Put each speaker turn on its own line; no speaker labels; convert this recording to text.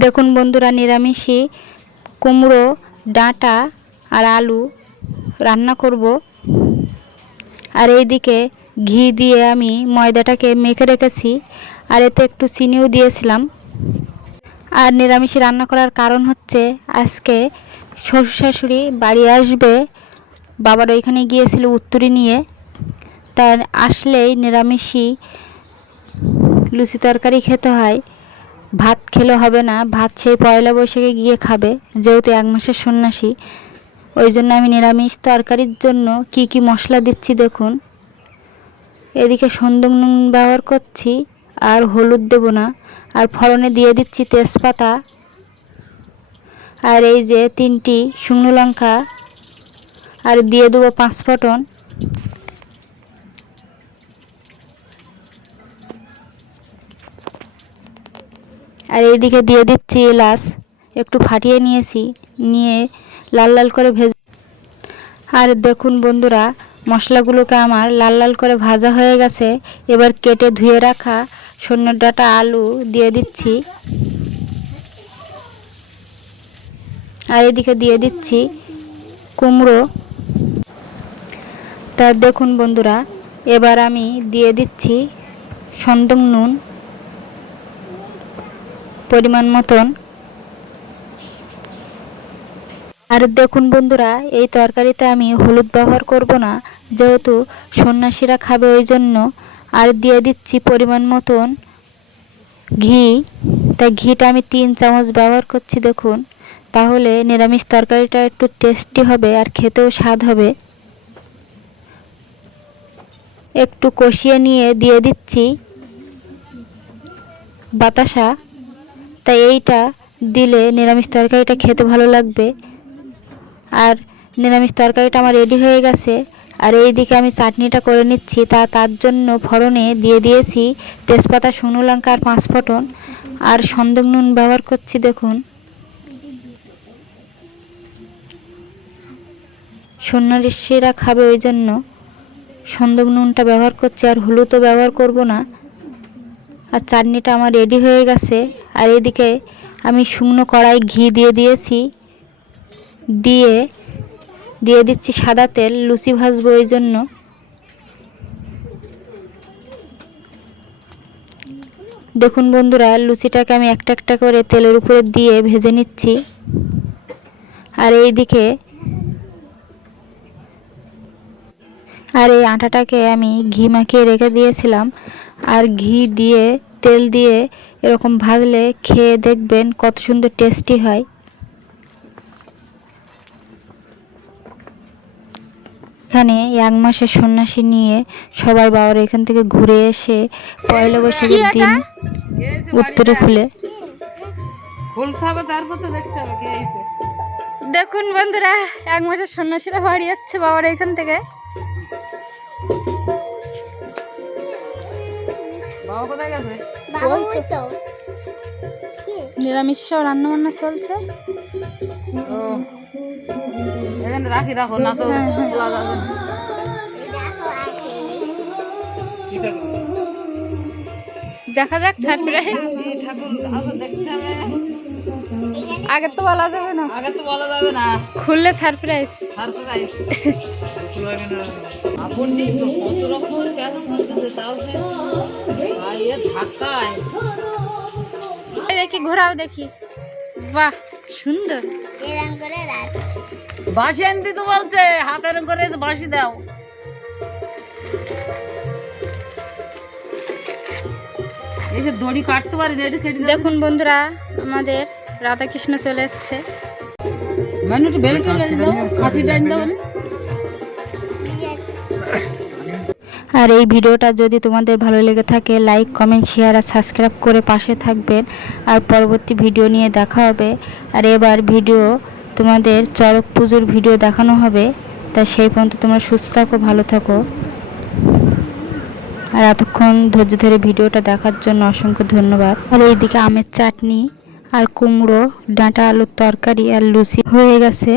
দেখুন বন্ধুরা নিরামিষই কুমড়ো, ডাঁটা আর আলু রান্না করব। আর এইদিকে ঘি দিয়ে আমি ময়দাটাকে মেখে রেখেছি, আর এতে একটু চিনিও দিয়েছিলাম। আর নিরামিষে রান্না করার কারণ হচ্ছে আজকে শ্বশুর শাশুড়ি বাড়ি আসবে, বাবার ওইখানে গিয়েছিল উত্তরি নিয়ে। তাই আসলেই নিরামিষই লুচি তরকারি খেতে হয়। ভাত খেলে হবে না, ভাত সেই পয়লা বৈশাখে গিয়ে খাবে, যেহেতু এক মাসের সন্ন্যাসী। ওই জন্য আমি নিরামিষ তরকারির জন্য কি কি মশলা দিচ্ছি দেখুন। এদিকে সন্দক নুন ব্যবহার করছি, আর হলুদ দেবো না, আর ফড়নে দিয়ে দিচ্ছি তেজপাতা। আর এই যে তিনটি শুকনো লঙ্কা, আর দিয়ে দেবো পাঁচ আর এইদিকে দিয়ে দিচ্ছি এলাচ। একটু ফাটিয়ে নিয়েছি, নিয়ে লাল লাল করে ভেজে আর দেখুন বন্ধুরা, মশলাগুলোকে আমার লাল লাল করে ভাজা হয়ে গেছে। এবার কেটে ধুয়ে রাখা সন্ন্যের ডাটা আলু দিয়ে দিচ্ছি। আর এদিকে দিয়ে দিচ্ছি কুমড়ো। তা দেখুন বন্ধুরা, এবার আমি দিয়ে দিচ্ছি সন্দক নুন। পরিমাণ মতন। আর দেখুন বন্ধুরা, এই তরকারিতে আমি হলুদ ব্যবহার করব না, যেহেতু সন্ন্যাসীরা খাবে ওই জন্য। আর দিয়ে দিচ্ছি পরিমাণ মতন ঘি। তাই ঘিটা আমি তিন চামচ ব্যবহার করছি, দেখুন। তাহলে নিরামিষ তরকারিটা একটু টেস্টি হবে আর খেতেও স্বাদ হবে। একটু কষিয়ে নিয়ে দিয়ে দিচ্ছি বাতাসা। তাই এইটা দিলে নিরামিষ তরকারিটা খেতে ভালো লাগবে। আর নিরামিষ তরকারিটা আমার রেডি হয়ে গেছে। আর এই দিকে আমি চাটনিটা করে নিচ্ছি। তা, তার জন্য ফড়নে দিয়ে দিয়েছি তেজপাতা শুকনো লঙ্কা আর পাঁচ ফোটন আর সন্দক নুন ব্যবহার করছি, দেখুন। সন্ন্যাসীরা খাবে ওই জন্য। সন্দক নুনটা ব্যবহার করছি, আর হলুদও ব্যবহার করব না। আর চাটনিটা আমার রেডি হয়ে গেছে। আর এদিকে আমি শুকনো কড়াই ঘি দিয়ে দিয়েছি। দিয়ে দিয়ে দিচ্ছি সাদা তেল, লুচি ভাজবো ওই জন্য। দেখুন বন্ধুরা, লুচিটাকে আমি একটা একটা করে তেলের উপরে দিয়ে ভেজে নিচ্ছি। আর এই আর এই আটাটাকে আমি ঘি মাখিয়ে রেখে দিয়েছিলাম। আর ঘি দিয়ে তেল দিয়ে এরকম ভাজলে খেয়ে দেখবেন কত সুন্দর টেস্টি হয়। এখানে এক মাসের সন্ন্যাসী নিয়ে সবাই বাবার এখান থেকে ঘুরে এসে পয়লা বৈশাখের দিন উত্তরে খুলে। দেখুন বন্ধুরা এক মাসের সন্ন্যাসীরা বাড়ি যাচ্ছে বাবার এখান থেকে।
বাবা কোথায় গেছে?
নিরামিষ সব রান্না বান্না চলছে
এখানে রাখি রাখো না তো
হ্যাঁ, হ্যাঁ।
যাবে।
দেখা যাক সারপ্রাইজ আগে তো বলা যাবে না।
আগে তো বলা যাবে না।
খুললে সারপ্রাইজ
সারপ্রাইজ আপন নেই তো কত রকমের কেন করতেছে তাও সে
দেখি ঘোরাও দেখি। বাহ সুন্দর।
বাসি আনতে তো বলছে হাতের করে বাসি দাও। এই যে দড়ি কাটতে পারি না এটা কেটে
দেখুন বন্ধুরা আমাদের রাধাকৃষ্ণ চলে এসছে।
মানে একটু বেলটা দাও ডাইন দাও।
আর এই ভিডিওটা যদি তোমাদের ভালো লেগে থাকে লাইক কমেন্ট শেয়ার আর সাবস্ক্রাইব করে পাশে থাকবেন। আর পরবর্তী ভিডিও নিয়ে দেখা হবে। আর এবার ভিডিও তোমাদের চড়ক পুজোর ভিডিও দেখানো হবে। তা সেই পর্যন্ত তোমরা সুস্থ থাকো, ভালো থাকো। আর এতক্ষণ ধৈর্য ধরে ভিডিওটা দেখার জন্য অসংখ্য ধন্যবাদ। আর এইদিকে আমের চাটনি আর কুমড়ো, ডাঁটা আলুর তরকারি আর লুচি হয়ে গেছে।